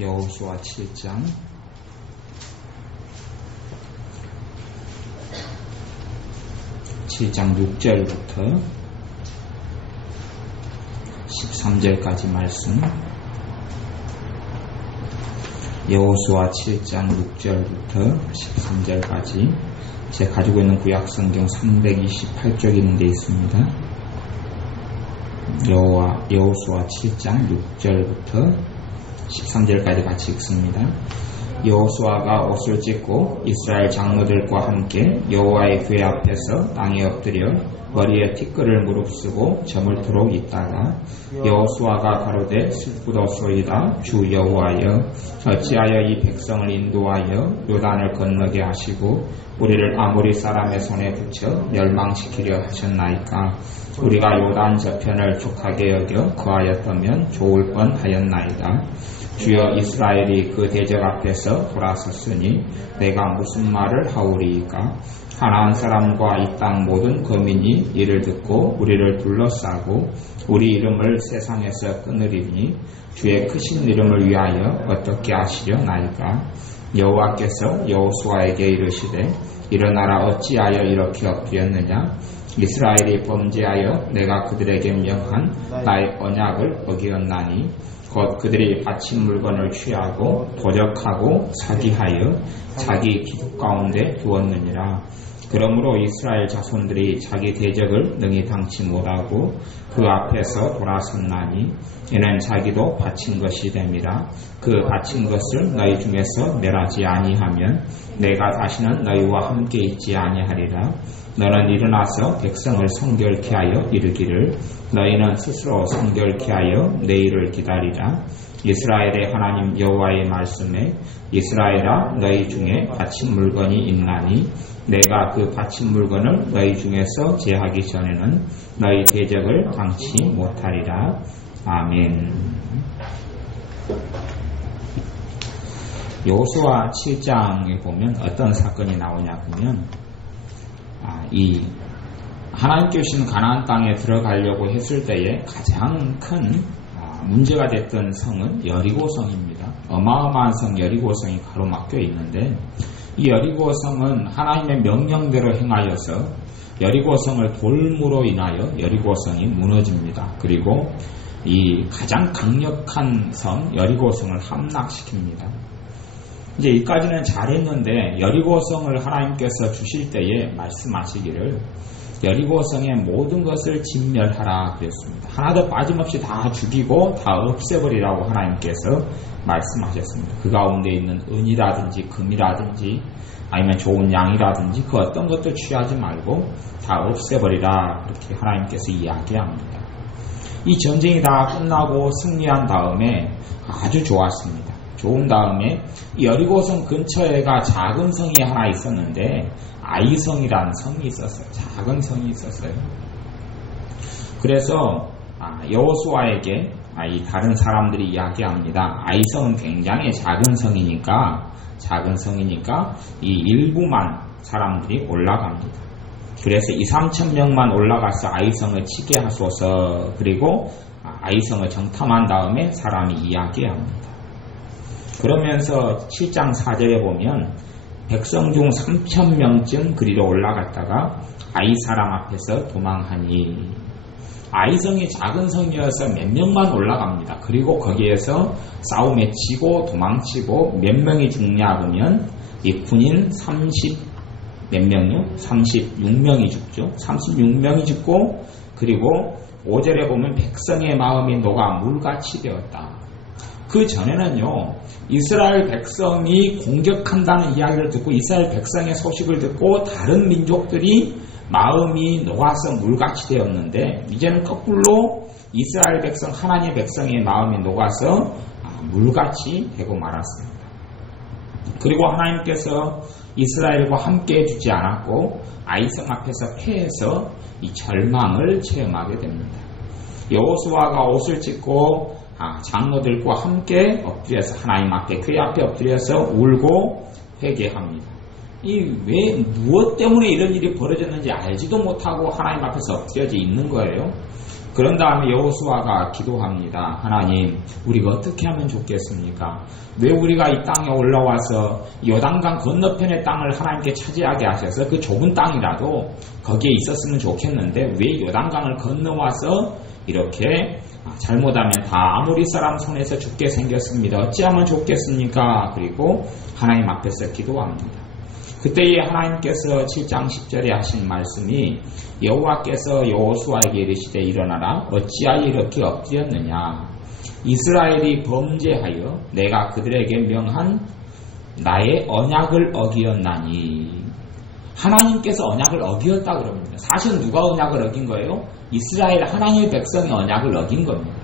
여호수아 7장 6절부터 13절까지 말씀. 여호수아 7장 6절부터 13절까지 제가 가지고 있는 구약성경 328쪽에 있는 데 있습니다. 여호수아 7장 6절부터 13절까지 같이 읽습니다. 여호수아가 옷을 찢고 이스라엘 장로들과 함께 여호와의 궤 앞에서 땅에 엎드려 머리에 티끌을 무릅쓰고 저물도록 있다가 여호수아가 가로되 슬프도소이다. 주 여호와여, 어찌하여 이 백성을 인도하여 요단을 건너게 하시고 우리를 아모리 사람의 손에 붙여 멸망시키려 하셨나이까. 우리가 요단 저편을 족하게 여겨 거하였다면 좋을 뻔하였나이다. 주여, 이스라엘이 그 대적 앞에서 돌아섰으니 내가 무슨 말을 하오리이까. 가나안 사람과 이 땅 모든 거민이 이를 듣고 우리를 둘러싸고 우리 이름을 세상에서 끊으리니 주의 크신 이름을 위하여 어떻게 하시려나이까. 여호와께서 여호수아에게 이르시되 일어나라. 어찌하여 이렇게 엎드렸느냐. 이스라엘이 범죄하여 내가 그들에게 명한 나의 언약을 어기었나니 곧 그들이 바친 물건을 취하고 도적하고 사기하여 자기 기득 가운데 두었느니라. 그러므로 이스라엘 자손들이 자기 대적을 능히 당치 못하고 그 앞에서 돌아섰나니 이는 자기도 바친 것이 됨이라. 그 바친 것을 너희 중에서 멸하지 아니하면 내가 다시는 너희와 함께 있지 아니하리라. 너는 일어나서 백성을 성결케 하여 이르기를 너희는 스스로 성결케 하여 내일을 기다리라. 이스라엘의 하나님 여호와의 말씀에 이스라엘아, 너희 중에 바친 물건이 있나니 내가 그 바친 물건을 너희 중에서 제하기 전에는 너희 대적을 당치 못하리라. 아멘. 여호수아 7장에 보면 어떤 사건이 나오냐 그러면 이 하나님께 주신 가나안 땅에 들어가려고 했을 때에 가장 큰 문제가 됐던 성은 여리고성입니다. 어마어마한 성 여리고성이 가로막혀 있는데 이 여리고성은 하나님의 명령대로 행하여서 여리고성을 돌무로 인하여 여리고성이 무너집니다. 그리고 이 가장 강력한 성 여리고성을 함락시킵니다. 이제 여기까지는 잘했는데 여리고성을 하나님께서 주실 때에 말씀하시기를 여리고성의 모든 것을 진멸하라 그랬습니다. 하나도 빠짐없이 다 죽이고 다 없애버리라고 하나님께서 말씀하셨습니다. 그 가운데 있는 은이라든지 금이라든지 아니면 좋은 양이라든지 그 어떤 것도 취하지 말고 다 없애버리라 그렇게 하나님께서 이야기합니다. 이 전쟁이 다 끝나고 승리한 다음에 아주 좋았습니다. 좋은 다음에 여리고성 근처에가 작은 성이 하나 있었는데 아이성이라는 성이 있었어요. 작은 성이 있었어요. 그래서 여호수아에게 이 다른 사람들이 이야기합니다. 아이성은 굉장히 작은 성이니까 이 일부만 사람들이 올라갑니다. 그래서 2-3천 명만 올라가서 아이성을 치게 하소서. 그리고 아이성을 정탐한 다음에 사람이 이야기합니다. 그러면서 7장 4절에 보면 백성 중 3,000명쯤 그리로 올라갔다가 아이 사람 앞에서 도망하니. 아이성이 작은 성이어서 몇 명만 올라갑니다. 그리고 거기에서 싸움에 지고 도망치고 몇 명이 죽냐 그러면 이 군인 36명이 죽죠. 36명이 죽고 그리고 5절에 보면 백성의 마음이 녹아 물같이 되었다. 그 전에는요, 이스라엘 백성이 공격한다는 이야기를 듣고 이스라엘 백성의 소식을 듣고 다른 민족들이 마음이 녹아서 물같이 되었는데 이제는 거꾸로 이스라엘 백성, 하나님의 백성의 마음이 녹아서 물같이 되고 말았습니다. 그리고 하나님께서 이스라엘과 함께 해주지 않았고 아이성 앞에서 패해서 이 절망을 체험하게 됩니다. 여호수아가 옷을 찢고 장로들과 함께 엎드려서 하나님 앞에 그 앞에 엎드려서 울고 회개합니다. 왜 무엇 때문에 이런 일이 벌어졌는지 알지도 못하고 하나님 앞에서 엎드려져 있는 거예요. 그런 다음에 여호수아가 기도합니다. 하나님, 우리가 어떻게 하면 좋겠습니까? 왜 우리가 이 땅에 올라와서 요단강 건너편의 땅을 하나님께 차지하게 하셔서 그 좁은 땅이라도 거기에 있었으면 좋겠는데 왜 요단강을 건너와서 이렇게 잘못하면 다 아모리 사람 손에서 죽게 생겼습니다. 어찌하면 좋겠습니까? 그리고 하나님 앞에서 기도합니다. 그때에 하나님께서 7장 10절에 하신 말씀이 여호와께서 여호수아에게 이르시되 일어나라 어찌하여 이렇게 엎드렸느냐 이스라엘이 범죄하여 내가 그들에게 명한 나의 언약을 어기었나니 하나님께서 언약을 어기었다 그럽니다. 사실 누가 언약을 어긴 거예요? 이스라엘 하나님의 백성이 언약을 어긴 겁니다.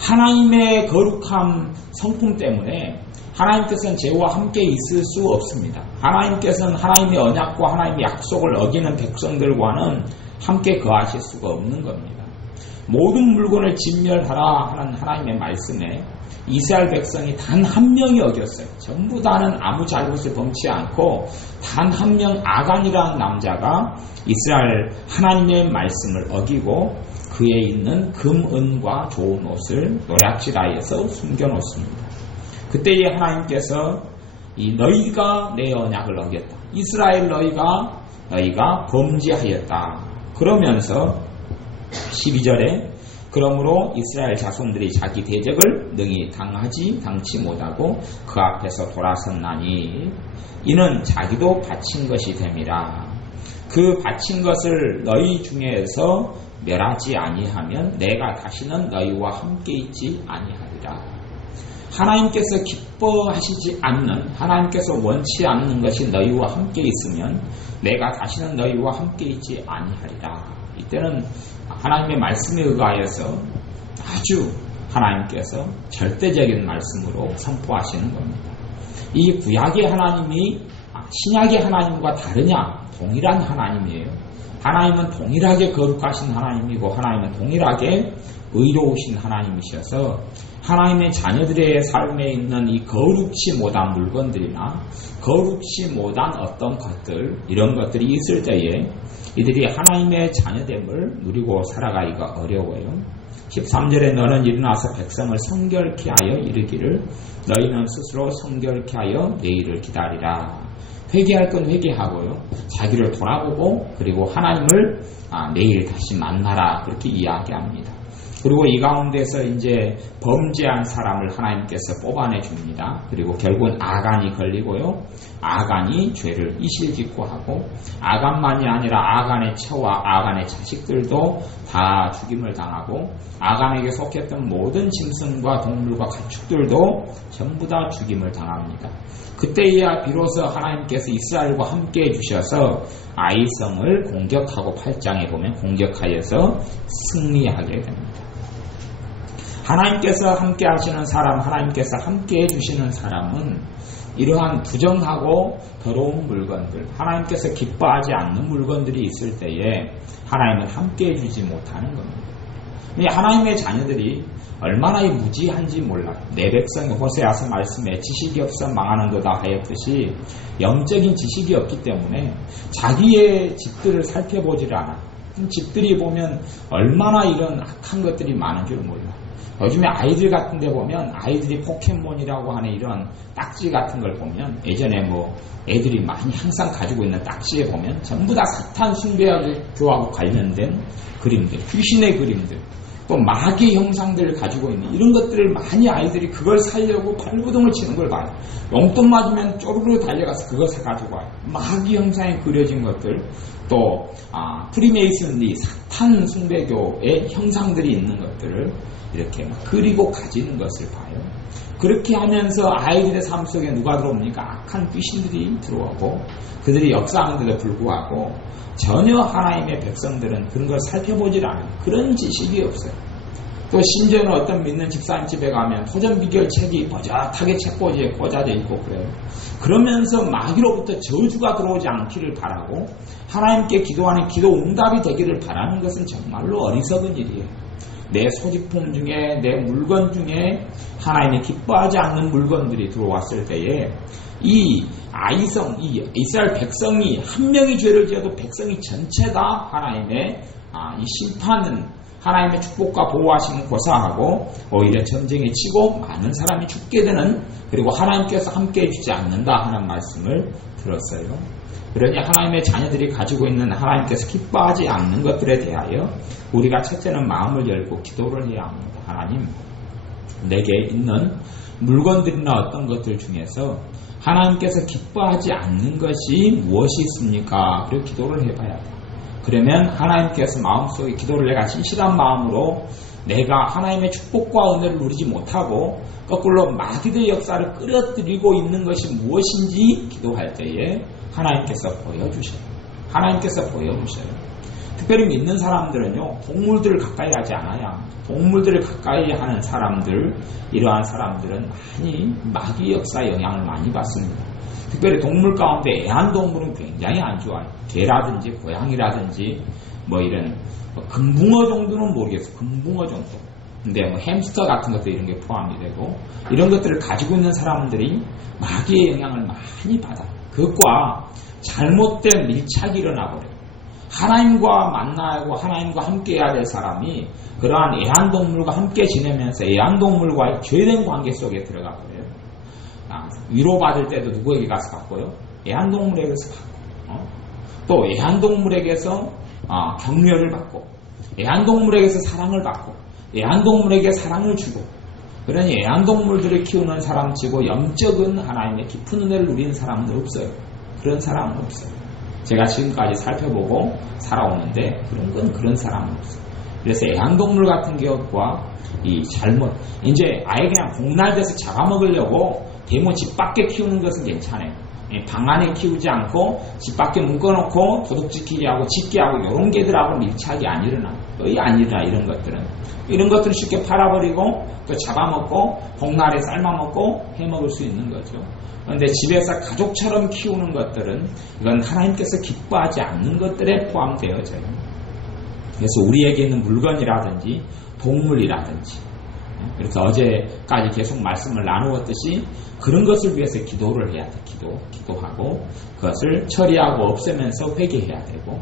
하나님의 거룩한 성품 때문에 하나님께서는 죄와 함께 있을 수 없습니다. 하나님께서는 하나님의 언약과 하나님의 약속을 어기는 백성들과는 함께 거하실 수가 없는 겁니다. 모든 물건을 진멸하라 하는 하나님의 말씀에 이스라엘 백성이 단 한 명이 어겼어요. 전부 다는 아무 잘못을 범치 않고 단 한 명 아간이라는 남자가 이스라엘 하나님의 말씀을 어기고 그에 있는 금, 은과 좋은 옷을 노략질하여서 숨겨놓습니다. 그때에 하나님께서 너희가 내 언약을 어겼다. 이스라엘 너희가 범죄하였다. 그러면서 12절에 그러므로 이스라엘 자손들이 자기 대적을 능히 당치 못하고 그 앞에서 돌아섰나니 이는 자기도 바친 것이 됨이라. 그 바친 것을 너희 중에서 멸하지 아니하면 내가 다시는 너희와 함께 있지 아니하리라. 하나님께서 기뻐하시지 않는, 하나님께서 원치 않는 것이 너희와 함께 있으면 내가 다시는 너희와 함께 있지 아니하리라. 이때는 하나님의 말씀에 의하여서 아주 하나님께서 절대적인 말씀으로 선포하시는 겁니다. 이 구약의 하나님이 신약의 하나님과 다르냐? 동일한 하나님이에요. 하나님은 동일하게 거룩하신 하나님이고 하나님은 동일하게 의로우신 하나님이셔서 하나님의 자녀들의 삶에 있는 이 거룩치 못한 물건들이나 거룩치 못한 어떤 것들, 이런 것들이 있을 때에 이들이 하나님의 자녀됨을 누리고 살아가기가 어려워요. 13절에 너는 일어나서 백성을 성결케 하여 이르기를 너희는 스스로 성결케 하여 내일을 기다리라. 회개할 건 회개하고요. 자기를 돌아보고 그리고 하나님을 내일 다시 만나라. 그렇게 이야기합니다. 그리고 이 가운데서 이제 범죄한 사람을 하나님께서 뽑아내 줍니다. 그리고 결국은 아간이 걸리고요. 아간이 죄를 이실직고 하고 아간만이 아니라 아간의 처와 아간의 자식들도 다 죽임을 당하고 아간에게 속했던 모든 짐승과 동물과 가축들도 전부 다 죽임을 당합니다. 그때야 비로소 하나님께서 이스라엘과 함께 해주셔서 아이성을 공격하고 8장에 보면 공격하여서 승리하게 됩니다. 하나님께서 함께 하시는 사람, 하나님께서 함께 해주시는 사람은 이러한 부정하고 더러운 물건들, 하나님께서 기뻐하지 않는 물건들이 있을 때에 하나님은 함께 해주지 못하는 겁니다. 하나님의 자녀들이 얼마나 무지한지 몰라요. 내 백성이 호세아서 말씀에 지식이 없어 망하는도다 하였듯이 영적인 지식이 없기 때문에 자기의 집들을 살펴보질 않아요. 집들이 보면 얼마나 이런 악한 것들이 많은 줄 몰라요. 요즘에 아이들 같은 데 보면 아이들이 포켓몬이라고 하는 이런 딱지 같은 걸 보면 예전에 애들이 많이 항상 가지고 있는 딱지에 보면 전부 다 사탄 숭배하고 관련된 그림들, 귀신의 그림들, 또 마귀 형상들을 가지고 있는 이런 것들을 많이 아이들이 그걸 살려고 발부동을 치는 걸 봐요. 용돈 맞으면 쪼르르 달려가서 그걸 사가지고 와요. 마귀 형상에 그려진 것들, 또 프리메이슨리 사탄 숭배교의 형상들이 있는 것들을 이렇게 그리고 가지는 것을 봐요. 그렇게 하면서 아이들의 삶 속에 누가 들어옵니까? 악한 귀신들이 들어오고 그들이 역사하는데도 불구하고 전혀 하나님의 백성들은 그런 걸 살펴보질 않아요. 그런 지식이 없어요. 또 심지어는 어떤 믿는 집사님 집에 가면 토전비결 책이 버젓하게 책꽂이에 꽂아져 있고 그래요. 그러면서 마귀로부터 저주가 들어오지 않기를 바라고 하나님께 기도하는 기도 응답이 되기를 바라는 것은 정말로 어리석은 일이에요. 내 소지품 중에 내 물건 중에 하나님이 기뻐하지 않는 물건들이 들어왔을 때에 이 이스라엘 백성이 한 명이 죄를 지어도 백성이 전체 다 하나님의 이 심판은 하나님의 축복과 보호하심은 고사하고 오히려 전쟁에 치고 많은 사람이 죽게 되는, 그리고 하나님께서 함께 해주지 않는다 하는 말씀을 들었어요. 그러니 하나님의 자녀들이 가지고 있는 하나님께서 기뻐하지 않는 것들에 대하여 우리가 첫째는 마음을 열고 기도를 해야 합니다. 하나님, 내게 있는 물건들이나 어떤 것들 중에서 하나님께서 기뻐하지 않는 것이 무엇이 있습니까? 그리고 기도를 해봐야 돼요. 그러면 하나님께서 마음속에 기도를 내가 진실한 마음으로 내가 하나님의 축복과 은혜를 누리지 못하고 거꾸로 마귀의 역사를 끌어들이고 있는 것이 무엇인지 기도할 때에 하나님께서 보여주셔요. 하나님께서 보여주셔요. 특별히 믿는 사람들은요, 동물들을 가까이 하지 않아야, 동물들을 가까이 하는 사람들, 이러한 사람들은 많이 마귀 역사 영향을 많이 받습니다. 특별히 동물 가운데 애완동물은 굉장히 안 좋아요. 개라든지 고양이라든지 뭐 이런 금붕어 정도는 모르겠어요. 금붕어 정도. 근데 뭐 햄스터 같은 것도 이런 게 포함이 되고, 이런 것들을 가지고 있는 사람들이 마귀의 영향을 많이 받아요. 그것과 잘못된 밀착이 일어나버려요. 하나님과 만나고 하나님과 함께 해야 될 사람이 그러한 애완동물과 함께 지내면서 애완동물과의 죄된 관계 속에 들어가 버려요. 위로받을 때도 누구에게 가서 받고요? 애완동물에게서 받고, 또 애완동물에게서 격려를 받고, 애완동물에게서 사랑을 받고, 애완동물에게 사랑을 주고, 그러니 애완동물들을 키우는 사람 치고 영적인 하나님의 깊은 은혜를 누리는 사람은 없어요. 그런 사람은 없어요. 제가 지금까지 살펴보고 살아오는데 그런 사람은 없어요. 그래서 애완동물 같은 경우와 이 잘못, 이제 아예 그냥 복날돼서 잡아먹으려고 대모 집 밖에 키우는 것은 괜찮아요. 방 안에 키우지 않고 집 밖에 묶어놓고 도둑지키기 하고 짖게 하고 이런 개들하고 밀착이 안 일어나. 거의 안 일어나. 이런 것들을 쉽게 팔아버리고 또 잡아먹고 복날에 삶아먹고 해먹을 수 있는 거죠. 그런데 집에서 가족처럼 키우는 것들은 이건 하나님께서 기뻐하지 않는 것들에 포함되어져요. 그래서 우리에게 있는 물건이라든지 동물이라든지, 그래서 어제까지 계속 말씀을 나누었듯이 그런 것을 위해서 기도를 해야 돼. 기도하고 그것을 처리하고 없애면서 회개해야 되고,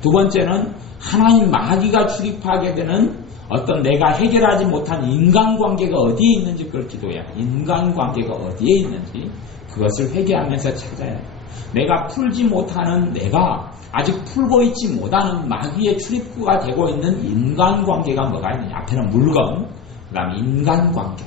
두 번째는 하나님 마귀가 출입하게 되는 어떤 내가 해결하지 못한 인간관계가 어디에 있는지 그걸 기도해야 돼. 인간관계가 어디에 있는지 그것을 회개하면서 찾아야 돼. 내가 풀지 못하는, 내가 아직 풀고 있지 못하는 마귀의 출입구가 되고 있는 인간관계가 뭐가 있느냐. 앞에는 물건, 그 다음에 인간관계.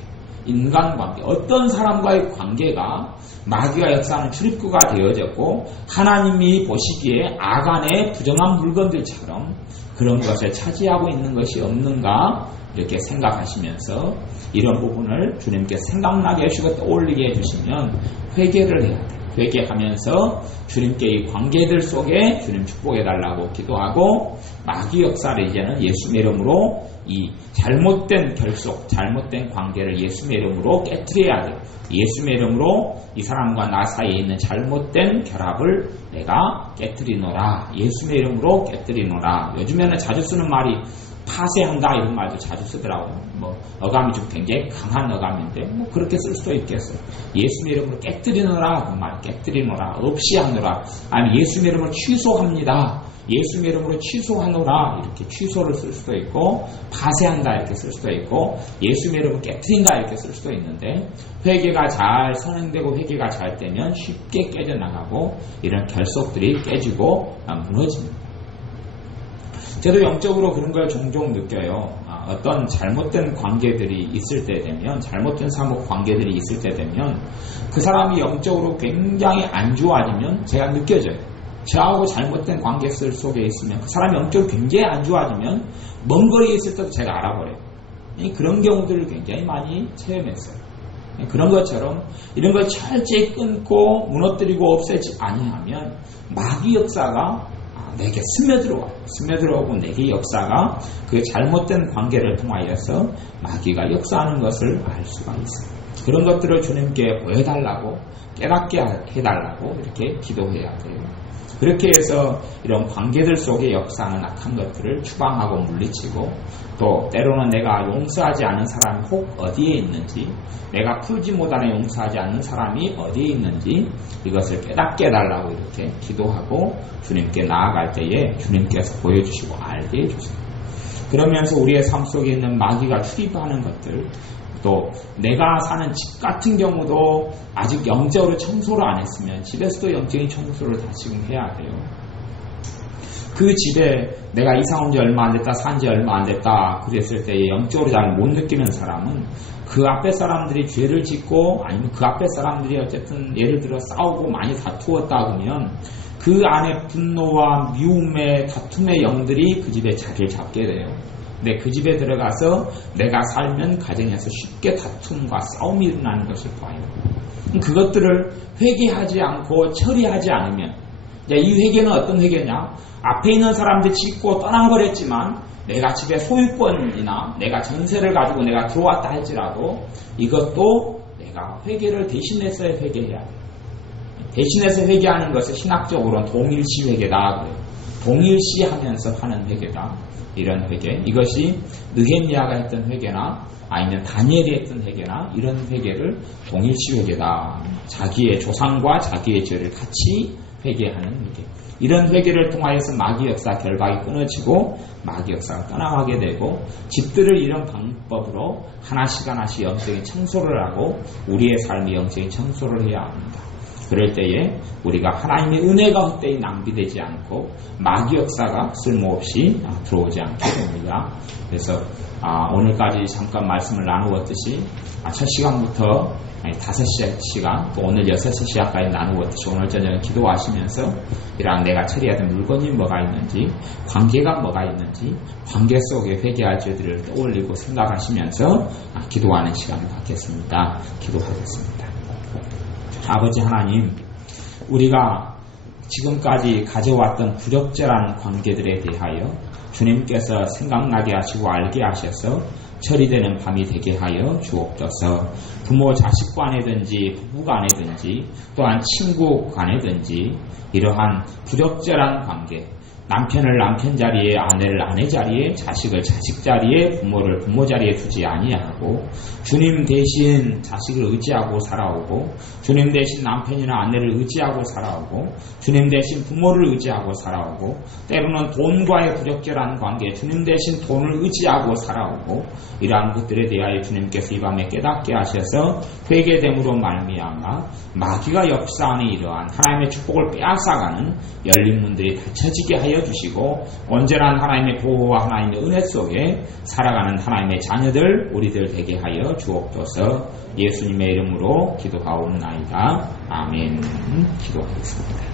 어떤 사람과의 관계가 마귀가 역사하는 출입구가 되어졌고 하나님이 보시기에 악안의 부정한 물건들처럼 그런 것을 차지하고 있는 것이 없는가, 이렇게 생각하시면서 이런 부분을 주님께 생각나게 해주시고 떠올리게 해주시면 회개를 해야 돼요. 회개하면서 주님께 이 관계들 속에 주님 축복해달라고 기도하고, 마귀 역사를 이제는 예수의 이름으로 이 잘못된 결속, 잘못된 관계를 예수의 이름으로 깨트려야 돼요. 예수의 이름으로 이 사람과 나 사이에 있는 잘못된 결합을 내가 깨트리노라. 예수의 이름으로 깨트리노라. 요즘에는 자주 쓰는 말이 파쇄한다, 이런 말도 자주 쓰더라고요. 뭐 어감이 좀 굉장히 강한 어감인데 뭐 그렇게 쓸 수도 있겠어요. 예수의 이름으로 깨뜨리노라, 그 말, 깨뜨리노라, 없이 하노라. 아니 예수의 이름으로 취소합니다. 예수의 이름으로 취소하노라, 이렇게 취소를 쓸 수도 있고, 파쇄한다 이렇게 쓸 수도 있고, 예수의 이름으로 깨뜨린다 이렇게 쓸 수도 있는데, 회개가 잘 선행되고 회개가 잘 되면 쉽게 깨져나가고 이런 결속들이 깨지고 무너집니다. 저도 영적으로 그런 걸 종종 느껴요. 어떤 잘못된 관계들이 있을 때 되면, 잘못된 사목 관계들이 있을 때 되면 그 사람이 영적으로 굉장히 안 좋아지면 제가 느껴져요. 저하고 잘못된 관계들 속에 있으면 그 사람이 영적으로 굉장히 안 좋아지면 먼 거리에 있을 때도 제가 알아버려요. 그런 경우들을 굉장히 많이 체험했어요. 그런 것처럼 이런 걸 철저히 끊고 무너뜨리고 없애지 아니하면 마귀 역사가 내게 스며들어오고 내게 역사가 그 잘못된 관계를 통하여서 마귀가 역사하는 것을 알 수가 있어요. 그런 것들을 주님께 보여달라고, 깨닫게 해달라고 이렇게 기도해야 돼요. 그렇게 해서 이런 관계들 속에 역사하는 악한 것들을 추방하고 물리치고, 또 때로는 내가 용서하지 않은 사람이 혹 어디에 있는지, 내가 풀지 못하는 용서하지 않는 사람이 어디에 있는지 이것을 깨닫게 해달라고 이렇게 기도하고 주님께 나아갈 때에 주님께서 보여주시고 알게 해주세요. 그러면서 우리의 삶 속에 있는 마귀가 출입하는 것들, 또 내가 사는 집 같은 경우도 아직 영적으로 청소를 안 했으면 집에서도 영적인 청소를 다시금 해야 돼요. 그 집에 내가 이사 온 지 얼마 안 됐다, 산 지 얼마 안 됐다 그랬을 때 영적으로 잘 못 느끼는 사람은 그 앞에 사람들이 죄를 짓고 아니면 그 앞에 사람들이 어쨌든 예를 들어 싸우고 많이 다투었다 그러면 그 안에 분노와 미움의 다툼의 영들이 그 집에 자리를 잡게 돼요. 근데 그 집에 들어가서 내가 살면 가정에서 쉽게 다툼과 싸움이 일어나는 것을 봐요. 그것들을 회개하지 않고 처리하지 않으면, 이 회개는 어떤 회개냐? 앞에 있는 사람들이 짓고 떠나버렸지만 내가 집에 소유권이나 내가 전세를 가지고 내가 들어왔다 할지라도 이것도 내가 회개를 대신해서 회개해야 돼요. 대신해서 회개하는 것은 신학적으로는 동일시 회개다 그래요. 동일시 하면서 하는 회개다. 이런 회개, 이것이 느헤미야가 했던 회개나 아니면 다니엘이 했던 회개나 이런 회개를 동일시 회개다. 자기의 조상과 자기의 죄를 같이 회개하는 회개. 이런 회개를 통하여서 마귀 역사 결박이 끊어지고 마귀 역사가 떠나가게 되고 집들을 이런 방법으로 하나씩 하나씩 영적인 청소를 하고 우리의 삶의 영적인 청소를 해야 합니다. 그럴 때에 우리가 하나님의 은혜가 헛되이 낭비되지 않고 마귀 역사가 쓸모없이 들어오지 않게 됩니다. 그래서 오늘까지 잠깐 말씀을 나누었듯이 첫 시간부터 5시간 또 오늘 6시간까지 나누었듯이 오늘 저녁에 기도하시면서 이랑 내가 처리해야 될 물건이 뭐가 있는지 관계가 뭐가 있는지 관계 속에 회개할 죄들을 떠올리고 생각하시면서 기도하는 시간을 갖겠습니다. 기도하겠습니다. 아버지 하나님, 우리가 지금까지 가져왔던 부적절한 관계들에 대하여 주님께서 생각나게 하시고 알게 하셔서 처리되는 밤이 되게 하여 주옵소서. 부모 자식 간에든지 부부 간에든지 또한 친구 간에든지 이러한 부적절한 관계, 남편을 남편 자리에, 아내를 아내 자리에, 자식을 자식 자리에, 부모를 부모 자리에 두지 아니하고 주님 대신 자식을 의지하고 살아오고 주님 대신 남편이나 아내를 의지하고 살아오고 주님 대신 부모를 의지하고 살아오고 때로는 돈과의 부적절한 관계, 주님 대신 돈을 의지하고 살아오고 이러한 것들에 대하여 주님께서 이 밤에 깨닫게 하셔서 회개됨으로 말미암아 마귀가 역사하는 이러한 하나님의 축복을 빼앗아가는 열린 문들이 닫혀지게 하여 주시고 온전한 하나님의 보호와 하나님의 은혜 속에 살아가는 하나님의 자녀들 우리들 되게 하여 주옵소서. 예수님의 이름으로 기도하옵나이다. 아멘. 기도하겠습니다.